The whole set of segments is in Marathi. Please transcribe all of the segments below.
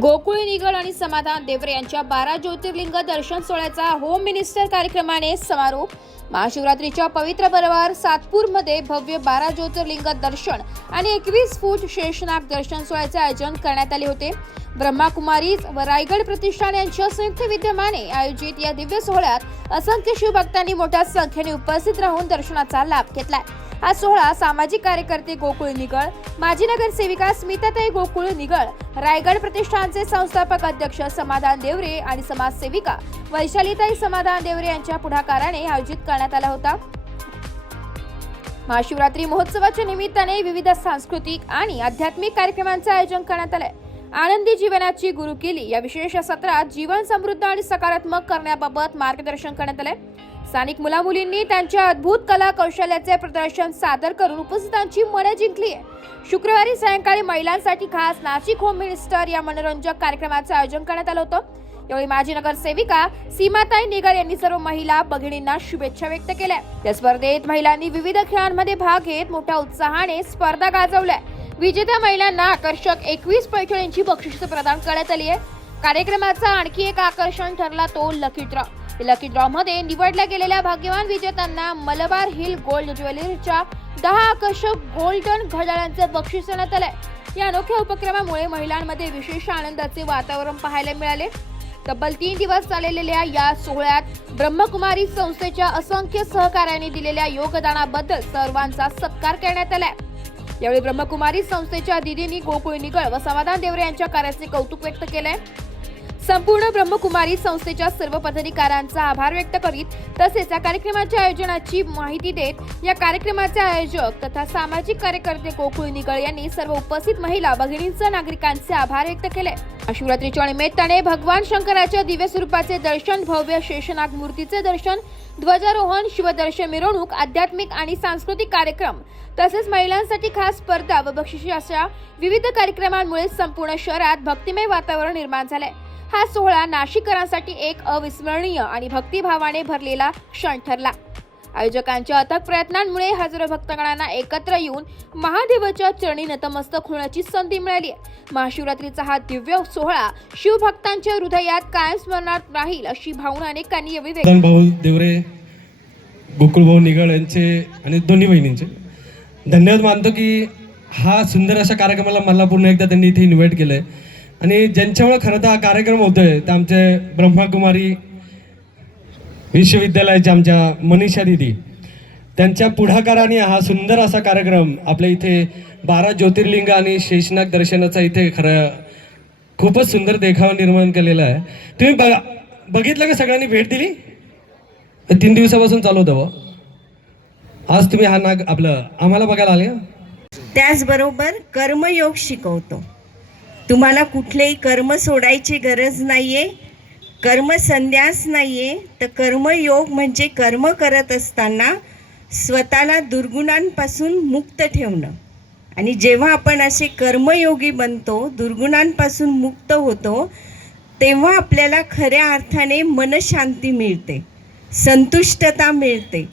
गोकुळ निगळ आणि समाधान देवरे यांच्या 12 ज्योतिर्लिंग दर्शन सोहळ्याचा होम मिनिस्टर कार्यक्रमाने समारोप। महाशिवरात्रीच्या पवित्र पर्वावर सातपूरमध्ये भव्य 12 ज्योतिर्लिंग दर्शन आणि 21 फूट शेषनाग दर्शन सोहळ्याचे आयोजन करण्यात आले होते। ब्रह्माकुमारीज व रायगड प्रतिष्ठान यांच्या संयुक्त विद्यमाने आयोजित या दिव्य सोहळ्यात असंख्य शिवभक्तांनी मोठ्या संख्येने उपस्थित राहून दर्शनाचा लाभ घेतला। हा सोहळा सामाजिक कार्यकर्ते गोकुळ निगळ, माजी नगरसेविका स्मिताताई गोकुळ निगळ, रायगड प्रतिष्ठानचे संस्थापक अध्यक्ष समाधान देवरे आणि समाजसेविका वैशालीताई समाधान देवरे यांच्या पुढाकाराने आयोजित करण्यात आला होता। महाशिवरात्री महोत्सवाच्या निमित्ताने विविध सांस्कृतिक आणि आध्यात्मिक कार्यक्रमांचे आयोजन करण्यात आले। आनंदी जीवनाची गुरुकिल्ली या विशेष सत्रात जीवन समृद्ध आणि सकारात्मक करण्याबाबत मार्गदर्शन करण्यात आले। स्थानिक मुलामुलींनी त्यांच्या अद्भुत कला कौशल्याचे प्रदर्शन सादर करून उपस्थितांची मने जिंकली आहे। शुक्रवारी सायंकाळी महिलांसाठी खास नाशिक होम मिनिस्टर या मनोरंजक कार्यक्रमाचे आयोजन करण्यात आले होते। यावेळी माजी नगरसेविका सीमाताई निगळ यांनी सर्व महिला भगिनींना शुभेच्छा व्यक्त केल्या। या स्पर्धेत महिलांनी विविध खेळांमध्ये भाग घेत मोठ्या उत्साहाने स्पर्धा गाजवल्या। विजेत्या महिलांना आकर्षक 21 पैठणींची बक्षिसे प्रदान करण्यात आली आहे। कार्यक्रमाचा आणखी एक आकर्षण ठरला तो लकी ड्रॉ मध्ये निवडल्या गेलेल्या भाग्यवान विजेत्यांना मलबार हिल गोल्ड ज्वेलरीच्या 10 आकर्षक गोल्डन घड्याळांचे बक्षीस देण्यात आले। या अनोख्या उपक्रमामुळे महिलांमध्ये विशेष आनंदाचे वातावरण पाहायला मिळाले। तब्बल 3 दिवस चाललेल्या या सोहळ्यात ब्रह्मकुमारी संस्थेच्या असंख्य सहकार्याने दिलेल्या योगदानाबद्दल सर्वांचा सत्कार करण्यात आला। यावेळी ब्रह्मकुमारी संस्थेच्या दिदींनी गोकुळ निगळ व समाधान देवरे यांच्या कार्याचे कौतुक व्यक्त केले। संपूर्ण ब्रह्मकुमारी संस्थेच्या सर्व पदाधिकाऱ्यांचा आभार व्यक्त करीत तसेच या कार्यक्रमाच्या आयोजनाची माहिती देत या कार्यक्रमाचे आयोजक तथा सामाजिक कार्यकर्ते गोकुळ निगळ यांनी सर्व उपस्थित महिला भगिनींचे नागरिकांचे आभार व्यक्त केले। शिवरात्रीच्या निमित्ताने भगवान शंकराच्या दिव्य स्वरूपाचे दर्शन, भव्य शेषनाग मूर्तीचे दर्शन, ध्वजारोहण, शिवदर्शन मिरवणूक, आध्यात्मिक आणि सांस्कृतिक कार्यक्रम तसेच महिलांसाठी खास स्पर्धा व बक्षिसे अशा विविध कार्यक्रमांमुळे संपूर्ण शहरात भक्तिमय वातावरण निर्माण झाले। हा सोहळा नाशिककरांसाठी एक अविस्मरणीय आणि भक्तिभावाने भरलेला क्षण ठरला। आयोजकांच्या अथक प्रयत्नांमुळे हजारो भक्तगणांना एकत्र येऊन महादेवाच्या चरणी नतमस्तक होण्याची संधी मिळाली। महाशिवरात्रीचा हा दिव्य सोहळा शिवभक्तांच्या हृदयात कायम स्मरणात राहील अशी भावना अनेकांनी यावेळी व्यक्त भाऊ देवरे, गोकुळ भाऊ निगळ यांचे आणि दोन्ही बहिणींचे धन्यवाद मानतो की हा सुंदर अशा कार्यक्रमाला मला पुन्हा एकदा त्यांनी इथे इन्व्हाइट केलंय आणि ज्यांच्यामुळे खरं तर हा कार्यक्रम होतोय ते आमचे ब्रह्माकुमारी विश्वविद्यालयाचे आमच्या मनीषा दिदी, त्यांच्या पुढाकाराने हा सुंदर असा कार्यक्रम आपल्या इथे 12 ज्योतिर्लिंग आणि शेषनाग दर्शनाचा इथे खरं खूपच सुंदर देखावा निर्माण केलेला आहे। तुम्ही बघितलं का? सगळ्यांनी भेट दिली? 3 दिवसापासून चालू होतं। आज तुम्ही हा नाग आपलं आम्हाला बघायला आले। त्याचबरोबर कर्मयोग शिकवतो। तुम्हाला कुठलेही कर्म सोडायची गरज नाहीये, कर्मसंन्यास नाहीये, तर कर्मयोग म्हणजे कर्म करत असताना स्वतःला दुर्गुणांपासून मुक्त ठेवणं। आणि जेव्हा आपण असे कर्मयोगी बनतो, दुर्गुणांपासून मुक्त होतो, तेव्हा आपल्याला खऱ्या अर्थाने मनशांती मिळते, संतुष्टता मिळते,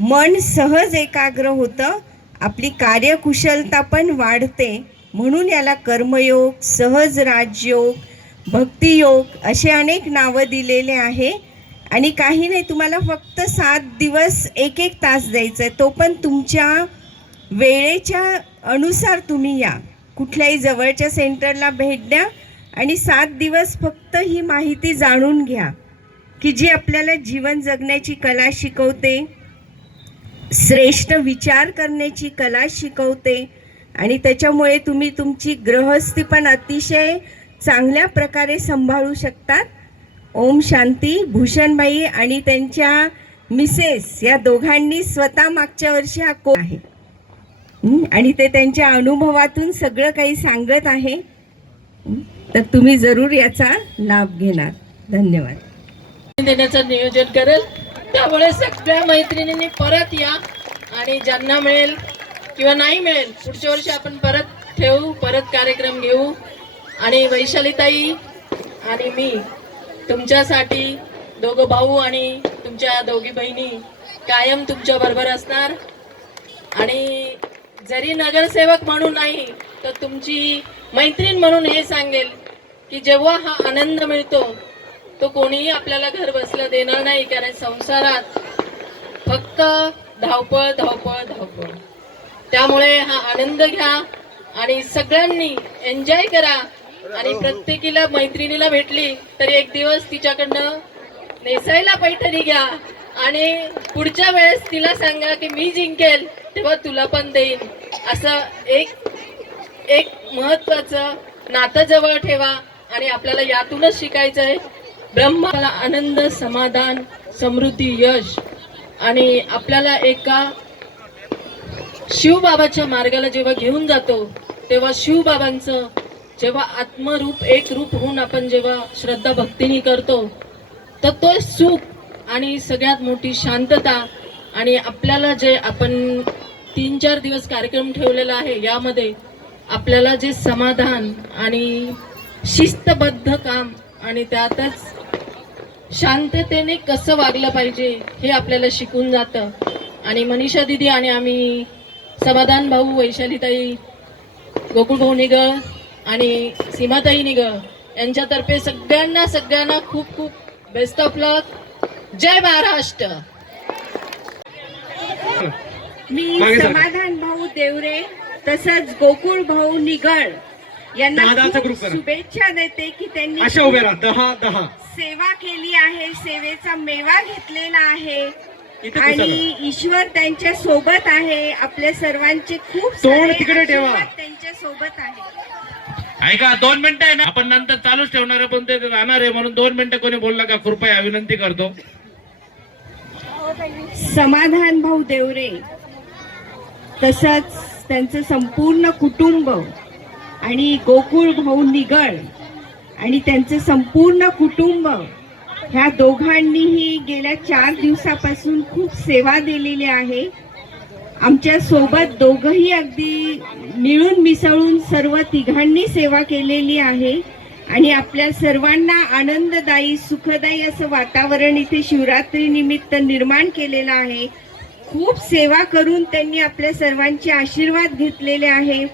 मन सहज एकाग्र होतं, आपली कार्यकुशलता पण वाढते। म्हणून याला कर्मयोग, सहज राजयोग, भक्तियोग असे अनेक नावं दिलेले आहे। आणि काही नाही, तुम्हाला फक्त 7 दिवस 1-1 तास द्यायचं आहे, तो पण तुमच्या वेळेच्या अनुसार तुम्ही या, कुठल्याही जवळच्या सेंटरला भेट द्या आणि 7 दिवस फक्त ही माहिती जाणून घ्या की जी आपल्याला जीवन जगण्याची कला शिकवते, श्रेष्ठ विचार करण्याची कला शिकवते आणि त्याच्यामुळे तुम्ही तुमची गृहस्थी पण अतिशय चांगल्या प्रकारे सांभाळू शकतात। ओम शांती। भूषणबाई आणि त्यांच्या मिसेस या दोघांनी स्वतः मागच्या वर्षी हा कोर्स आहे आणि ते त्यांच्या अनुभवातून सगळं काही सांगत आहे, तर तुम्ही जरूर याचा लाभ घेणार। धन्यवाद। देण्याचं नियोजन करेल, त्यामुळे सगळ्या मैत्रिणींनी परत या आणि ज्यांना मिळेल किंवा नाही मिळेल पुढच्या वर्षी आपण परत ठेवू, परत कार्यक्रम घेऊ। आणि वैशालीताई आणि मी तुमच्यासाठी, दोघं भाऊ आणि तुमच्या दोघी बहिणी कायम तुमच्या बरोबर असणार। आणि जरी नगरसेवक म्हणून नाही तर तुमची मैत्रीण म्हणून हे सांगेल की जेव्हा हा आनंद मिळतो तो कोणीही आपल्याला घर बसलं देणार नाही, कारण संसारात फक्त धावपळ धावपळ धावपळ. त्यामुळे हा आनंद घ्या आणि सगळ्यांनी एन्जॉय करा. आणि प्रत्येकीला मैत्रिणीला भेटली तरी एक दिवस तिच्याकडनं नेसायला पैठणी घ्या आणि पुढच्या वेळेस तिला सांगा की मी जिंकेल तेव्हा तुला पण देईन. असं एक महत्वाचं नातं जवळ ठेवा आणि आपल्याला यातूनच शिकायचं आहे. ब्रह्माला आनंद, समाधान, समृद्धी, यश. आणि आपल्याला एका शिवबाबाच्या मार्गाला जेव्हा घेऊन जातो तेव्हा शिवबाबांचं जेव्हा आत्मरूप एक रूप होऊन आपण जेव्हा श्रद्धा भक्तीने करतो तर तो सुख आणि सगळ्यात मोठी शांतता. आणि आपल्याला जे आपण 3-4 दिवस कार्यक्रम ठेवलेला आहे यामध्ये आपल्याला जे समाधान आणि शिस्तबद्ध काम आणि त्यातच शांततेने कसं वागलं पाहिजे हे आपल्याला शिकून जातं. आणि मनीषा दिदी आणि आम्ही समाधान भाऊ, वैशालीताई, गोकुळ भाऊ निगळ आणि सीमाताई निगळ यांच्यातर्फे सगळ्यांना खूप खूप बेस्ट ऑफ लक. जय महाराष्ट्र. मी मागे सरका. समाधान भाऊ देवरे तसंच गोकुळ भाऊ निगळ यांना 10-10चा खूप ग्रुप करा. शुभेच्छा देते की त्यांनी अशा उभे राहा 10-10 सेवा केली आहे, सेवेचा मेवा घेतलेला आहे इथे आणि ईश्वर त्यांच्या सोबत आहे. आपल्या सर्वांचे खूप तोंड सारे तिकडे ठेवा. आशीर्वाद त्यांच्या सोबत आहे. ऐका 2 मिनिटं आहे ना, आपण नंतर चालूच ठेवणार आहे पण ते राहणार आहे म्हणून 2 मिनिटं कोणी बोलला का कृपया विनंती करतो. समाधान भाऊ देवरे तसंच त्यांचं संपूर्ण कुटुंब आणि गोकुळ भाऊ निगळ आणि त्यांचं संपूर्ण कुटुंब ह्या दोघांनीही गेल्या 4 दिवसापासून खूप सेवा दिलेली आहे. आमच्या सोबत दोघंही अगदी मिळून मिसळून सर्व तिघांनी सेवा केलेली आहे आणि आपल्या सर्वांना आनंददायी सुखदायी असं वातावरण इथे शिवरात्री निमित्त निर्माण केलेलं आहे. खूप सेवा करून त्यांनी आपल्या सर्वांचे आशीर्वाद घेतलेले आहे.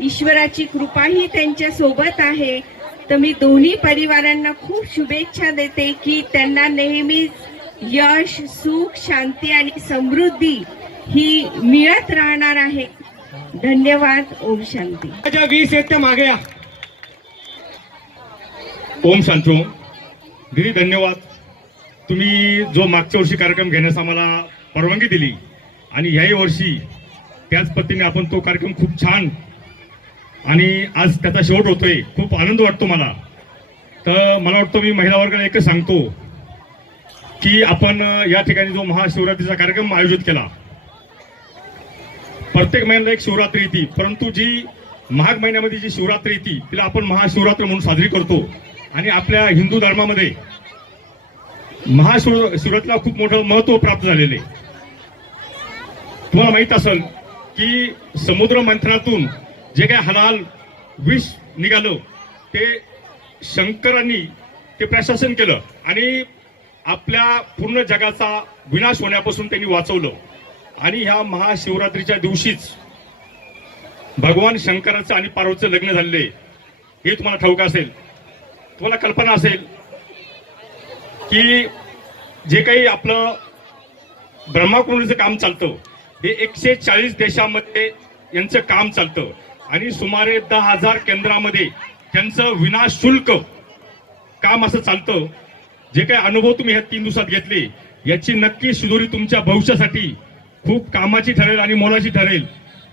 ईश्वराची कृपाही त्यांच्या सोबत आहे. तर मी दोन्ही परिवारांना खूप शुभेच्छा देते की त्यांना नेहमीच यश, सुख, शांती आणि समृद्धी ही मिळत राहणार आहे. धन्यवाद. ओम शांती. 20 आहेत त्या मागे या. ओम शांती ओम. दिदी धन्यवाद. तुम्ही जो मागच्या वर्षी कार्यक्रम घेण्यास आम्हाला परवानगी दिली आणि याही वर्षी त्याच पद्धतीने आपण तो कार्यक्रम खूप छान आणि आज त्याचा शेवट होतोय. खूप आनंद वाटतो मला. तर मला वाटतं मी महिला वर्गाला एकच सांगतो की आपण या ठिकाणी जो महाशिवरात्रीचा कार्यक्रम आयोजित केला, प्रत्येक महिन्याला एक शिवरात्री येते, परंतु जी माघ महिन्यामध्ये जी शिवरात्री येते तिला आपण महाशिवरात्र म्हणून साजरी करतो. आणि आपल्या हिंदू धर्मामध्ये महाशिवरात्रीला खूप मोठं महत्व प्राप्त झालेले. तुम्हाला माहित असेल की समुद्र मंथनातून जे काही हलाल विष निघालं ते शंकरांनी ते प्रशासन केलं आणि आपल्या पूर्ण जगाचा विनाश होण्यापासून त्यांनी वाचवलं. आणि ह्या महाशिवरात्रीच्या दिवशीच भगवान शंकराचं आणि पार्वतीचं लग्न झालेले हे तुम्हाला ठाऊक असेल. तुम्हाला कल्पना असेल की जे काही आपलं ब्रह्माकुमारीचं काम चालतं हे 140 देशामध्ये यांचं काम चालतं आणि सुमारे 10,000 केंद्रामध्ये त्यांचं विनाशुल्क काम असं चालतं. जे काही अनुभव तुम्ही ह्या 3 दिवसात घेतले याची नक्की शिदोरी तुमच्या भविष्यासाठी खूप कामाची ठरेल आणि मोलाची ठरेल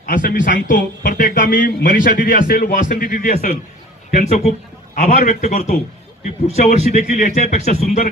असं मी सांगतो. परत एकदा मी मनीषा दिदी असेल, वासंती दिदी असेल त्यांचं खूप आभार व्यक्त करतो की पुढच्या वर्षी देखील याच्यापेक्षा सुंदर